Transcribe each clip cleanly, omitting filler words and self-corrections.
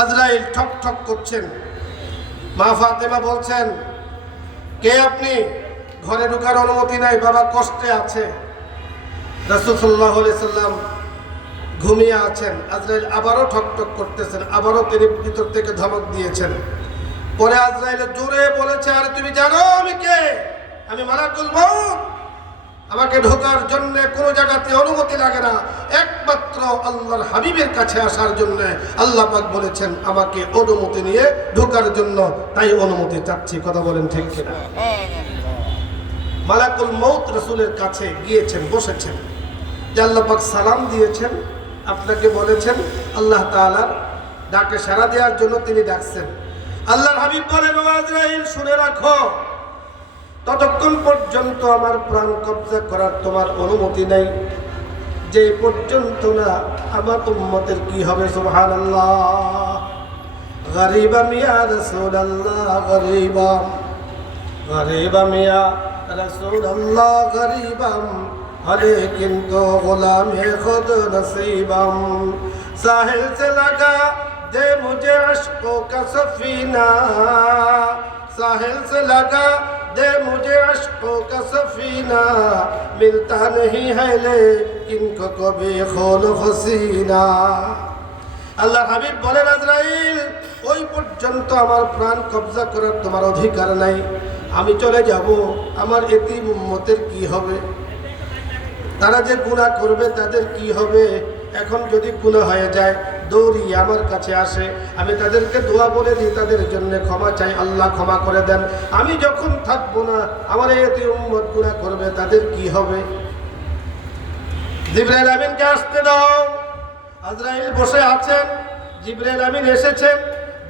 আজরাইল ঠক ঠক করছেন। মা ফাতেমা বলছেন, কে আপনি? ঘরে ঢোকার অনুমতি নাই, বাবা কষ্টে আছে। রাসূল সাল্লাল্লাহু আলাইহি সাল্লাম ঘুমিয়ে আছেন। আজরাইল আবারও ঠক ঠক করতেছেন, আবারও তিনি ভিতর থেকে ধমক দিয়েছেন। পরে আজরাইল জোরে বলেছে, আরে তুমি জানো আমি কে? আমি মালাকুল মউত। আমাকে ঢোকার জন্য কোনো জায়গাতে অনুমতি লাগে না, একমাত্র আল্লাহর হাবিবের কাছে আসার জন্য আল্লাহ পাক বলেছেন আমাকে অনুমতি নিয়ে ঢোকার জন্য, তাই অনুমতি চাচ্ছি। কথা বলেন ঠিক কিনা? মালাকুল মউত রাসূলের কাছে গিয়েছেন, বসেছেন। যে আল্লাহ পাক সালাম দিয়েছেন, আপনাকে বলেছেন আল্লাহ তাআলার ডাকে সাড়া দেওয়ার জন্য তিনি ডাকছেন। আল্লাহর হাবিব বলেন, ও আজরাইল শুনে রাখো, ততক্ষণ পর্যন্ত আমার প্রাণ কবজা করার তোমার অনুমতি নেই, যে পর্যন্ত না আমার উম্মতের কি হবে। সুবহানাল্লাহ। গরীবা মিয়া রাসূলুল্লাহ, গরীবা গরীবা মিয়া রাসূলুল্লাহ, গরীবাম হলে কিন্তু গোলামে খুদ নসীবাম। সাহিল সে লাগা दे मुझे अश्कों का सफीना, साहिल से लगा दे मुझे अश्कों का सफीना, मिलता नहीं है लेकिन को कभी खून हसीना। আল্লাহ হাবিব বলেন, আজরাইল ওই পর্যন্ত আমার প্রাণ কবজা করার তোমার অধিকার নাই, আমি চলে যাব। আমার এতিম উম্মতের কি হবে? তারা যে গুনাহ করবে তাদের কি হবে? এখন যদি গুনাহ হয়ে যায় দৌড়িয়ে আমার কাছে আসে, আমি তাদেরকে দোয়া বলে দিই, তাদের জন্য ক্ষমা চাই, আল্লাহ ক্ষমা করে দেন। আমি যখন থাকবো না আমার এই উম্মত গুনাহ করবে, তাদের কি হবে? জিবরাইল আমিনকে আসতে দাও। আজরাইল বসে আছেন, জিবরাইল আমিন এসেছেন।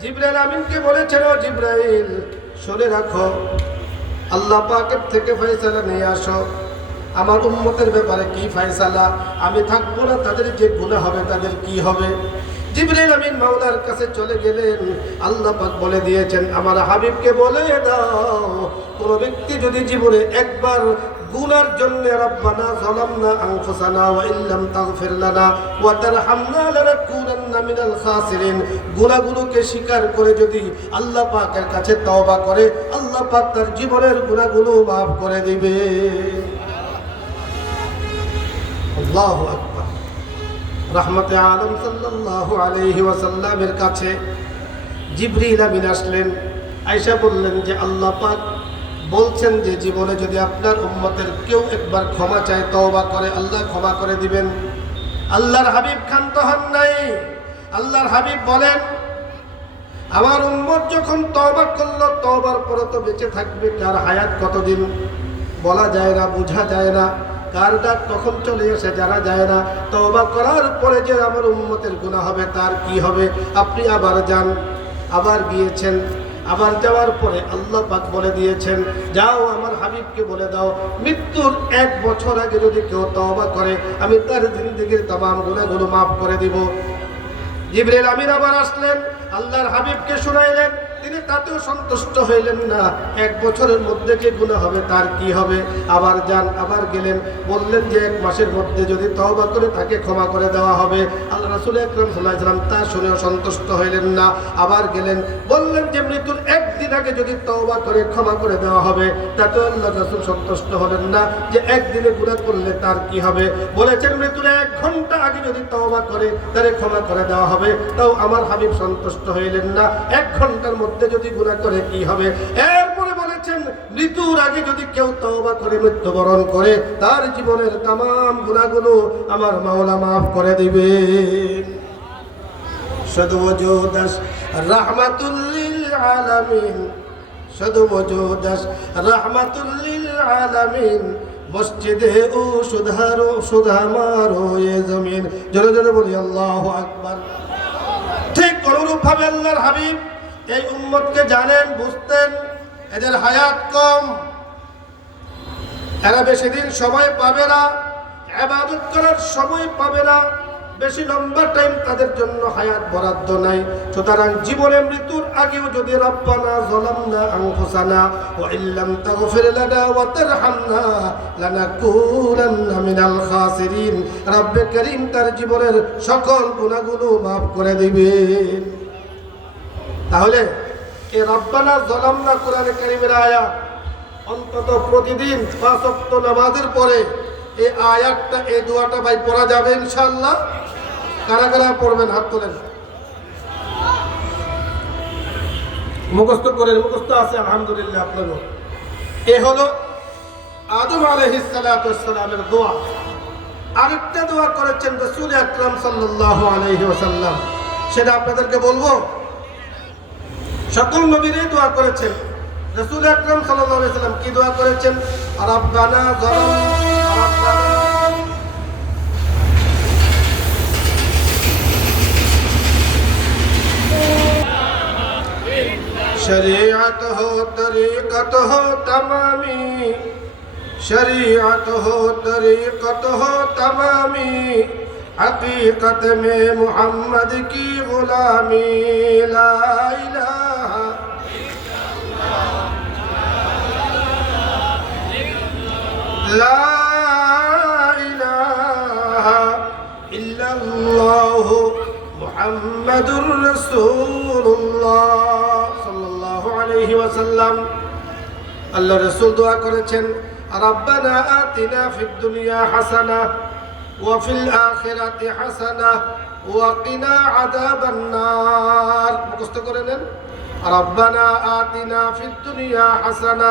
জিবরাইল আমিনকে বলেছেন, ও জিবরাইল শুনে রাখো, আল্লাহ পাকের থেকে ফয়সালা নিয়ে আসো। আমার উম্মতের ব্যাপারে কি ফয়সালা? আমি থাকবো না, তাদের যে গুনাহ হবে তাদের কি হবে? জিবরাইল আমিন মাওলার কাছে চলে গেলেন। আল্লাহ পাক বলে দিয়েছেন, আমার হাবিবকে বলে দাও, কোন ব্যক্তি যদি জীবনে একবার গুনার জন্য রব্বানা যালামনা আনফুসানা ওয়া ইল্লাম তাগফির লানা ওয়া তারহামনা লানাকুনান্না মিনাল খাসিরিন, গুনাহগুলোকে স্বীকার করে যদি আল্লাহ পাকের কাছে তওবা করে, আল্লাহ পাক তার জীবনের গুনাহগুলো মাফ করে দিবে। আল্লাহু আকবার। রাহমাতে আলম সাল্লাল্লাহু আলাইহি ওয়াসাল্লামের কাছে জিবরিল আমিন আসলেন। আয়েশা বললেন যে আল্লাহ পাক বলছেন যে জীবনে যদি আপনার উম্মতের কেউ একবার ক্ষমা চায়, তওবা করে, আল্লাহ ক্ষমা করে দিবেন। আল্লাহর হাবিব ক্ষান্ত হন নাই। আল্লাহর হাবিব বলেন, আমার উম্মত যখন তওবা করলো, তওবার পরে তো বেঁচে থাকবে, কার হায়াত কতদিন বলা যায় না, বোঝা যায় না, কার ডাক কখন চলে আসে জানা যায় না। তওবা করার পরে যে আমার উম্মতের গুনাহ হবে তার কি হবে? আপনি আবার যান। আবার গিয়েছেন। আবার যাওয়ার পরে আল্লাহ পাক বলে দিয়েছেন, যাও আমার হাবিবকে বলে দাও, মৃত্যুর 1 বছর আগে যদি কেউ তওবা করে আমি তার জিন্দেগীর तमाम গুনাহগুলো মাফ করে দিব। জিবরাইল আমিন আবার আসলেন, আল্লাহর হাবিবকে শুনাইলেন। তিনি তাতেও সন্তুষ্ট হইলেন না। 1 বছরের মধ্যে যে গুনাহ হবে তার কি হবে? আবার যান। আবার গেলেন, বললেন যে 1 মাসের মধ্যে যদি তওবা করে তাকে ক্ষমা করে দেওয়া হবে। আল্লাহ রাসূল আকরাম সাল্লাল্লাহু আলাইহি ওয়াসাল্লাম তা শুনেও সন্তুষ্ট হইলেন না। আবার গেলেন, বললেন যে মৃত্যুর 1 দিন আগে যদি তওবা করে ক্ষমা করে দেওয়া হবে। তাতেও আল্লাহ রাসূল সন্তুষ্ট হলেন না, যে 1 দিনে গুনাহ করলে তার কি হবে? বলেছেন মৃত্যুর 1 ঘন্টা আগে যদি তওবা করে তারে ক্ষমা করে দেওয়া হবে। তাও আমার হাবিব সন্তুষ্ট হইলেন না, 1 ঘন্টার মধ্যে যদি গুনাহ করে কি হবে? এরপরে বলেছেন মৃত্যুর আগে যদি কেউ তওবা করে মৃত্যুবরণ করে তার জীবনের तमाम গুনাহগুলো আমার মাওলা মাফ করে দিবে। শুধু ওজুদাস রাহমাতুল লিল আলামিন, শুধু ওজুদাস রাহমাতুল লিল আলামিন, মসজিদে ও সুধারো সুধামারো এ জমিন। জোরে জোরে বলি আল্লাহু আকবার। ঠিক অনুরূপ ভাবে আল্লাহর হাবিব এই উম্মতকে জানেন, বুঝতেন, এদের হায়াত কম, এরা বেশি দিন সময় পাবে না, ইবাদত করার সময় পাবে না, বেশি লম্বা টাইম তাদের জন্য হায়াত বরাদ্দ নাই। সুতরাং জীবনে মৃত্যুর আগেও যদি রব্বানা যালামনা আনফুসানা ওয়া ইল্লাম তাগফির লানা ওয়া তারহামনা লানাকুনান্না মিনাল খাসিরিন, রব্বে করিম তার জীবনের সকল গুনাহগুলো মাফ করে দিবেন। তাহলে এই রব্বানা যালামনা কোরআনে কারীমের আয়াত অন্তত প্রতিদিন 5 ওয়াক্ত নামাজের পরে এই আয়াতটা, এই দোয়াটা ভাই পড়া যাবে ইনশাআল্লাহ। কারা কারা পড়বেন হাত তোলেন। মুখস্থ করেন, মুখস্থ আছে আলহামদুলিল্লাহ আপনাদের। এ হলো আদম আলাইহিস সালাতু ওয়াস সালামের দোয়া। আরেকটা দোয়া করেছেন রাসূল আকরাম সাল্লাল্লাহু আলাইহি ওয়াসাল্লাম, সেটা আপনাদেরকে বলবো। সকল নবীরাই দোয়া করেছেন। রাসূল আকরাম সাল্লাল্লাহু আলাইহি ওয়াসাল্লাম কি দোয়া করেছেন? রব্বানা शरीअत हो तरीक़त हो तमामी, शरीअत हो तरीक़त हो तमामी, हकीकत में मोहम्मद की गुलामी, ला इलाहा ला इलाहा इल्लल्लाहु मुहम्मदुर रसूलुल्लाह साल्लाल्लाहु अलैहि वसल्लम। আল্লাহ রাসূল দোয়া করেছেন রব্বানা আতিনা ফিদ দুনিয়া হাসানা ওয়া ফিল আখিরাতি হাসানা ওয়া কিনা আযাবান নার। মুখস্থ করে নেন, রব্বানা আতিনা ফিদ দুনিয়া হাসানা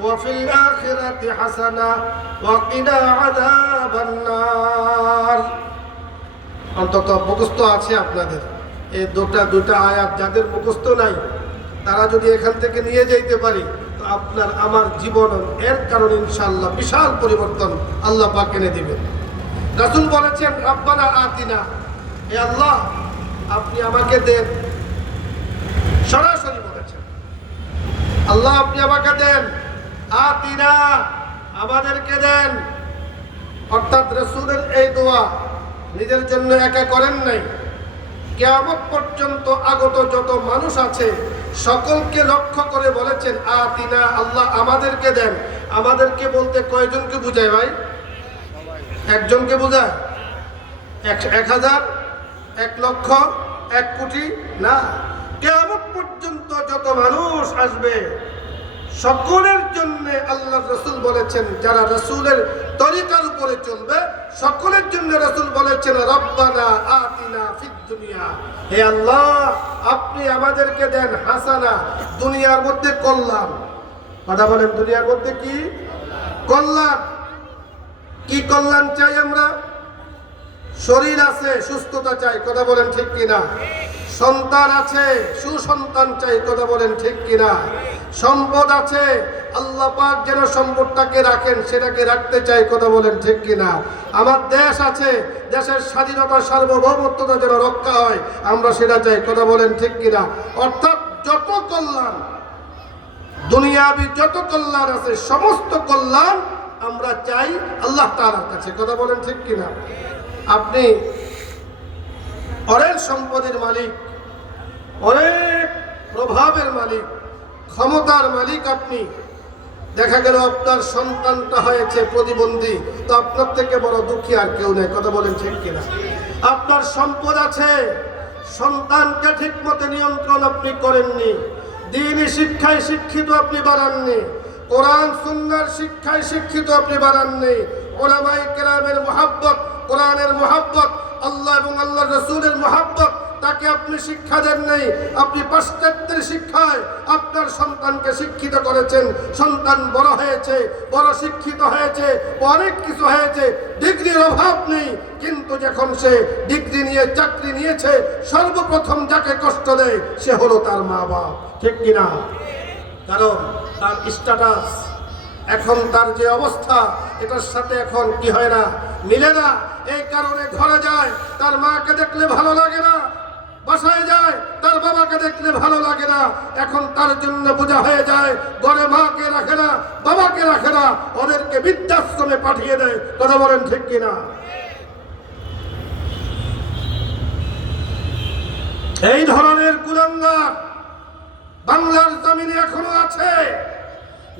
ওয়া ফিল আখিরাতি হাসানা ওয়া কিনা আযাবান নার। অন্তত মুখস্থ আছে আপনাদের এই দুটা আয়াত। যাদের মুখস্থ নাই তারা যদি এখান থেকে নিয়ে যাইতে পারি তো আপনার আমার জীবন এর কারণে ইনশাআল্লাহ বিশাল পরিবর্তন আল্লাহ পাক এনে দিবেন। রাসূল বলেছেন রব্বানা আতিনা, হে আল্লাহ আপনি আমাকে দেন। সরাসরি বলেছেন আল্লাহ আপনি আমাকে দেন, আতিনা আমাদেরকে দেন। অর্থাৎ রাসূলের এই দোয়া নিজের জন্য একা করেন নাই, কিয়ামত পর্যন্ত আগত যত মানুষ আছে সকলকে লক্ষ্য করে বলেছেন আতিনা, আল্লাহ আমাদেরকে দেন। আমাদেরকে বলতে কয়জনকে বুঝায় ভাই? একজনকে বুঝায়? 1000, 1 লক্ষ, 1 কোটি না। কিয়ামত পর্যন্ত যত মানুষ আসবে সকলের জন্য আল্লাহ রাসূল বলেছেন, যারা রাসূলের তরিকার উপরে চলবে সকলের জন্য রাসূল বলেছেন রব্বানা আতিনা ফিদ দুনিয়া, হে আল্লাহ আপনি আমাদেরকে দেন হাসানা, দুনিয়ার মধ্যে কল্যাণ। কথা বলেন, দুনিয়ার মধ্যে কি কল্যাণ? কি কল্যাণ চাই আমরা? শরীর আছে, সুস্থতা চাই, কথা বলেন ঠিক কিনা? সন্তান আছে, সুসন্তান চাই, কথা বলেন ঠিক কিনা? সম্পদ আছে, আল্লাহ পাক যেন সম্পদটাকে রাখেন সেটাকে রাখতে চাই, কথা বলেন ঠিক কিনা? আমার দেশ আছে, দেশের স্বাধীনতা সার্বভৌমত্বতা যেন রক্ষা হয় আমরা সেটা চাই, কথা বলেন ঠিক কিনা? অর্থাৎ যত কল্যাণ দুনিয়াবি যত কল্যাণ আছে সমস্ত কল্যাণ আমরা চাই আল্লাহ তাআলার কাছে, কথা বলেন ঠিক কিনা? আপনি অনেক সম্পদের মালিক, অনেক প্রভাবের মালিক, ক্ষমতার মালিক আপনি। দেখা গেল আপনার সন্তানটা হয়েছে প্রতিবন্ধী, তো আপনার থেকে বড় দুঃখী আর কেউ নেই, কথা বলেন ঠিক কিনা? আপনার সম্পদ আছে, সন্তানকে ঠিক মতো নিয়ন্ত্রণ আপনি করেননি, দ্বীনি শিক্ষায় শিক্ষিত আপনি বাড়াননি, কোরআন সুন্নাহর শিক্ষায় শিক্ষিত আপনি বাড়াননি, উলামায়ে কেরামের মুহাব্বত, কোরআনের মুহাব্বত, আল্লাহ এবং আল্লাহর রাসূলের মুহাব্বত তাকে আপনি শিক্ষা দেন নাই। আপনি পাশ্চাত্যের শিক্ষায় আপনার সন্তানকে শিক্ষিত করেছেন। সন্তান বড় হয়েছে, বড় শিক্ষিত হয়েছে, অনেক কিছু হয়েছে, ডিগ্রির অভাব নেই, কিন্তু যখন সে ডিগ্রি নিয়ে চাকরি নিয়েছে সর্বপ্রথম যাকে কষ্ট দেয় সে হলো তার মা বাপ, ঠিক কিনা? কারণ তার স্ট্যাটাস এখন, তার যে অবস্থা এটার সাথে এখন কি হয় না, মিলে না। এই কারণে ঘরে যায়, তার মাকে দেখলে ভালো লাগে না, বাসায় যায় তার বাবাকে দেখলে ভালো লাগে না। এখন তার জন্য বোঝা হয়ে যায়, ঘরে মাকে রাখে না, বাবাকে রাখে না, ওদেরকে বৃদ্ধাশ্রমে পাঠিয়ে দেয়, কথা বলেন ঠিক কিনা? এই ধরনের কুলাঙ্গার বাংলার জমিনে এখনো আছে।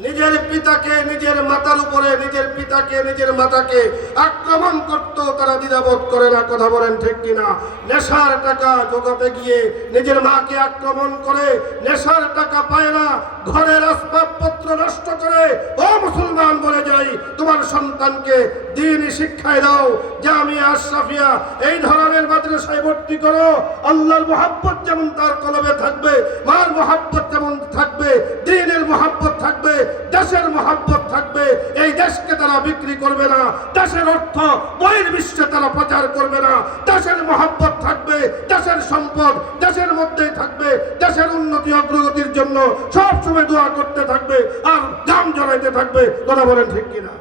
নিজের পিতাকে নিজের মাথার উপরে নিজের পিতাকে নিজের মাতাকে আক্রমণ করতো তারা দ্বিধাবোধ করে না। কথা বলেন ঠিক কিনা? নেশার টাকা জোগাতে গিয়ে নিজের মাকে আক্রমণ করে, নেশার টাকা পায় না, ঘরের আসবাবপত্র নষ্ট করে। ও মুসলমান, বলে যাই, তোমার সন্তানকে দ্বীনি শিক্ষায় দাও, জামিয়া আশরাফিয়া এই ধরনের মাদ্রাসায় ভর্তি করো। আল্লাহর মুহাব্বত যেমন তার কলবে থাকবে, মার মুহাব্বত যেমন থাকবে, দ্বীনের মুহাব্বত থাকবে, দেশের মহব্বত থাকবে। এই দেশকে তারা বিক্রি করবে না, দেশের অর্থ বহির্বিশ্বে তারা প্রচার করবে না। দেশের মহব্বত থাকবে, দেশের সম্পদ দেশের মধ্যেই থাকবে, দেশের উন্নতি অগ্রগতির জন্য সবসময় দোয়া করতে থাকবে আর দাম জড়াইতে থাকবে। কথা বলেন ঠিক কিনা?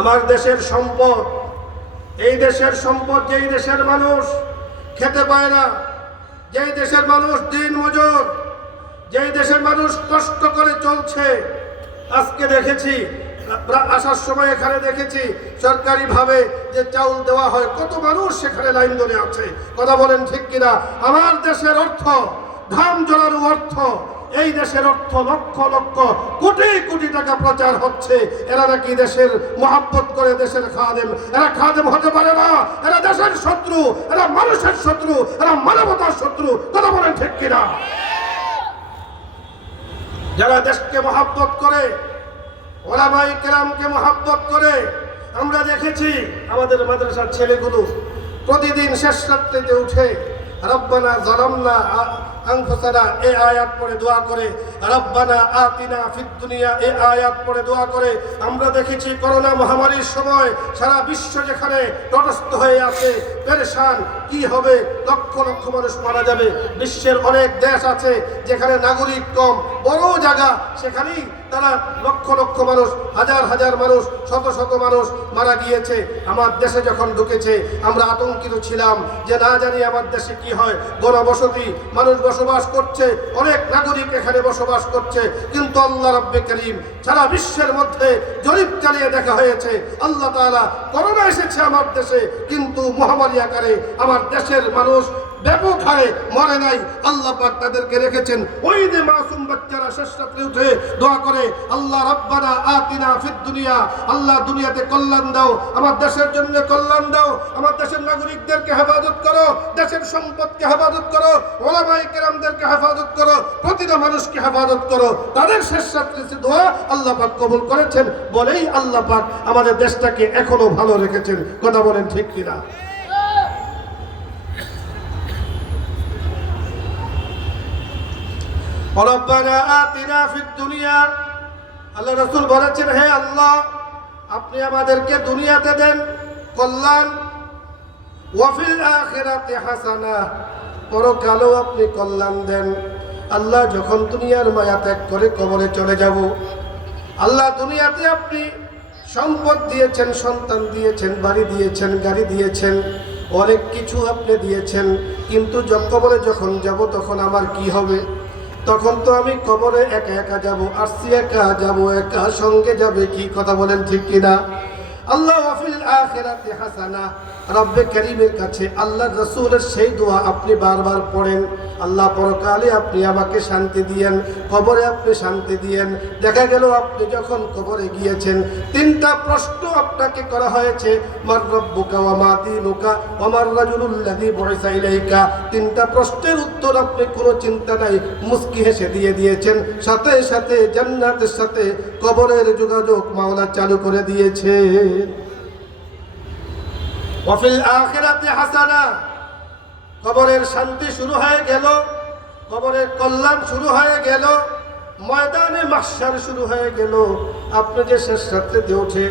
আমার দেশের সম্পদ, এই দেশের সম্পদ, যেই দেশের মানুষ খেতে পায় না, যেই দেশের মানুষ দিন মজুর, যেই দেশের মানুষ কষ্ট করে চলছে। আজকে দেখেছি, আসার সময় এখানে দেখেছি সরকারিভাবে যে চাউল দেওয়া হয়, কত মানুষ সেখানে লাইন ধরে আছে। কথা বলেন ঠিক কিনা? আমার দেশের অর্থ, ঘাম জড়ানো অর্থ, এই দেশের অর্থ লক্ষ লক্ষ কোটি কোটি টাকা প্রচার হচ্ছে। এরা নাকি দেশের মহব্বত করে, দেশের খাদেম। এরা খাদেম হতে পারে না, এরা দেশের শত্রু, এরা মানুষের শত্রু, এরা মানবতার শত্রু। কথা বলেন ঠিক কিনা? যারা দেশকে মহব্বত করে, ওলামায়ে কেরামকে মহব্বত করে, আমরা দেখেছি আমাদের মাদ্রাসার ছেলেগুলো প্রতিদিন শেষ রাত্রিতে উঠে রব্বানা যালামনা আনফুসানা এই আয়াত পড়ে দোয়া করে, রব্বানা আতিনা ফিদ দুনিয়া এই আয়াত পড়ে দোয়া করে। আমরা দেখেছি করোনা মহামারীর সময় সারা বিশ্ব যেখানে তটস্থ হয়ে আছে, পেরেশান, কি হবে, লক্ষ লক্ষ মানুষ মারা যাবে। বিশ্বের অনেক দেশ আছে যেখানে নাগরিক কম, বড় জায়গা, সেখানেই তারা লক্ষ লক্ষ মানুষ, হাজার হাজার মানুষ, শত শত মানুষ মারা গিয়েছে। আমার দেশে যখন ঢুকেছে আমরা আতঙ্কিত ছিলাম যে না জানি আমার দেশে কি হয়। গণবসতি, মানুষ বসবাস করছে, অনেক নাগরিক এখানে বসবাস করছে, কিন্তু আল্লাহ রাব্বে কারীম সারা বিশ্বের মধ্যে জরিপ চালিয়ে দেখা হয়েছে আল্লাহ তাআলা করোনা এসেছে আমার দেশে, কিন্তু মহামারী আকারে আমার দেশের মানুষ ব্যাপক হারে মরে নাই। আল্লাহ পাক তাদেরকে রেখেছেন। ওই যে মাসুম বাচ্চারা শেষ রাত্রে উঠে দোয়া করে, আল্লাহ রাব্বানা আতিনা ফিদ দুনিয়া, আল্লাহ দুনিয়াতে কল্যাণ দাও, আমার দেশের জন্য কল্যাণ দাও, আমার দেশের নাগরিকদেরকে হেফাজত করো, দেশের সম্পদকে হেফাজত করো, ওলামায়ে কেরামদেরকে হেফাজত করো, প্রতিটা মানুষকে হেফাজত করো। তাদের শেষ রাত্রে দোয়া আল্লাহ পাক কবুল করেছেন বলেই আল্লাহ পাক আমাদের দেশটাকে এখনো ভালো রেখেছেন। কথা বলেন ঠিক কিনা? রব্বানা আতিনা ফিদ দুনিয়া, আল্লাহ রাসূল বলেছেন, হে আল্লাহ আপনি আমাদেরকে দুনিয়াতে দেন কল্যাণ, ওয়া ফিল আখিরাতি হাসানা, পরকালেও আপনি কল্যাণ দেন। আল্লাহ যখন দুনিয়ার মায়া ত্যাগ করে কবরে চলে যাব, আল্লাহ দুনিয়াতে আপনি সম্পদ দিয়েছেন, সন্তান দিয়েছেন, বাড়ি দিয়েছেন, গাড়ি দিয়েছেন, অনেক কিছু আপনি দিয়েছেন, কিন্তু কবরে যখন যাব তখন আমার কি হবে? তখন তো আমি কবরে একা একা যাব, আসছি একা যাব, একা সঙ্গে যাবে কি? কথা বলেন ঠিক কিনা? আল্লাহ ওয়া ফিল আখিরাতি হাসানা, রব্বে কারীমের কাছে আল্লাহর রাসূলের সেই দোয়া আপনি বারবার পড়েন, আল্লাহ পরকালে আপনি আমাকে শান্তি দিয়েন, কবরে আপনি শান্তি দিয়েন। দেখা গেল আপনি যখন কবরে গিয়েছেন, তিনটা প্রশ্ন আপনাকে করা হয়েছে, মার রব্বুকা ওয়া মা দীনুকা ওয়া মার রাজুলুল্লাযী বুইসা ইলাইকা। তিনটা প্রশ্নের উত্তর আপনি কোনো চিন্তা নাই, মুস্কি হেসে দিয়ে দিয়েছেন। সাথে সাথে জান্নাতের সাথে কবরের যোগাযোগ মাওলা চালু করে দিয়েছে। ওয়া ফিল আখিরাতি হাসানা, কবরের শান্তি শুরু হয়ে গেল, কবরের কল্যাণ শুরু হয়ে গেল, ময়দানে মাহশার শুরু হয়ে গেল। আপনি যে শেষ রাত্রিতে উঠে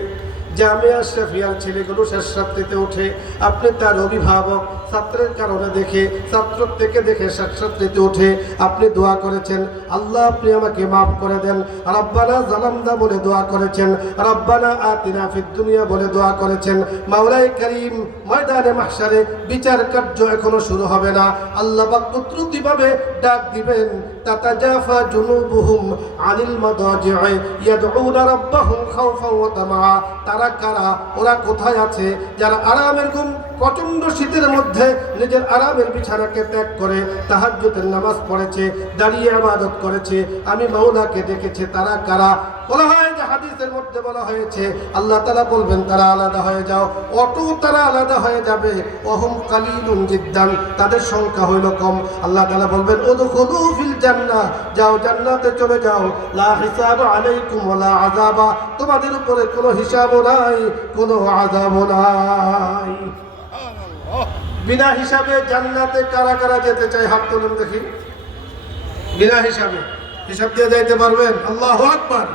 জামিয়া আশরাফিয়ার ছেলেগুলো শেষ রাত্রিতে উঠে, আপনি তার অভিভাবক ছাত্রের কারণে দেখে, ছাত্র থেকে দেখে শেষ রাত্রিতে উঠে আপনি দোয়া করেছেন, আল্লাহ আপনি আমাকে মাফ করে দেন, রব্বানা যালামনা বলে দোয়া করেছেন, রব্বানা আতিনা ফিদ দুনিয়া বলে দোয়া করেছেন। মাওলাই কারীম ময়দানে মাহশারে বিচার কার্য এখনো শুরু হবে না, আল্লাহ পাক কুদরতিভাবে ডাক দিবেন, তাতাজাফা জুনুবুহুম আনিল মাদাজি'i ইয়াদউনা রাব্বাহুম খাওফান ওয়া তামআ। তারা কারা? ওরা কোথায় আছে? যারা আরামের ঘুম প্রচন্ড শীতের মধ্যে নিজের আরামের বিছানাকে ত্যাগ করে তাহাজ্জুদের নামাজ পড়েছে, দাঁড়িয়ে ইবাদত করেছে, আমি মাওলাকে দেখেছি। তারা কারা? বলা হয় যে হাদিসের মধ্যে বলা হয়েছে আল্লাহ তাআলা বলবেন তারা আলাদা হয়ে যাও, অটো তারা আলাদা হয়ে যাবে। ওহুম কালিলুন জিদ্দান, তাদের সংখ্যা হইল কম। আল্লাহ তাআলা বলবেন উদখুলু ফিল জান্নাহ, যাও জান্নাতে চলে যাও। লা হিসাবা আলাইকুম ওয়ালা আযাবা, তোমাদের উপরে কোনো হিসাবও নাই, কোনো আযাবও নাই। বিনা হিসাবে জান্নাতে কারা কারা যেতে চায়? হাত তুলুন দেখি। বিনা হিসাবে, হিসাব দিয়ে যাইতে পারবেন? আল্লাহু আকবার।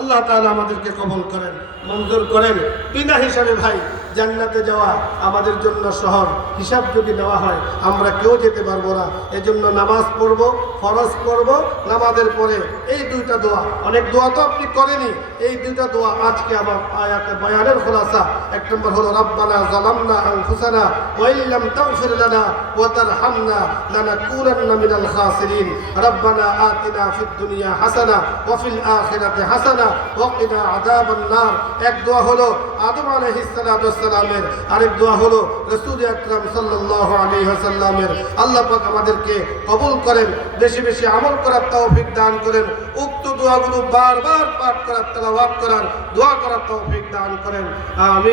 আল্লাহ তাআলা আমাদেরকে কবুল করেন, মঞ্জুর করেন। বিনা হিসাবে ভাই জান্নাতে যাওয়া আমাদের জন্য সহজ। হিসাব যদি দেওয়া হয় আমরা কেউ যেতে পারবো না। এজন্য নামাজ পড়বো, ফরজ পড়বো, নামাজের পরে এই দুইটা দোয়া, অনেক দোয়া তো আপনি করেনি, এই দুইটা দোয়া আজকে আমার আয়াতে বয়ানের খুলাসা। এক নম্বর হলো রব্বানা যালামনা আনফুসানা ওয়া ইল্লাম তাগফির লানা ওয়া তারহামনা লানাকুনান্না মিনাল খাসিরিন। রব্বানা আতিনা ফিদ দুনিয়া হাসানা ওয়া ফিল আখিরাতি হাসানা ওয়া কিনা আযাবান নার। এক দোয়া হলো আদম আলাইহিস সালাতু ওয়াস সালামের, আরেক দোয়া হলো রাসূল আকরাম সাল্লাল্লাহু আলাইহি ওয়াসাল্লামের। আল্লাহ পাক আমাদেরকে কবুল করেন, বেশি বেশি আমল করার তৌফিক দান করেন। উক্ত দোয়াগুলো বারবার পাঠ করার, তেলাওয়াত করার, দোয়া করার তৌফিক দান করেন। আমিন।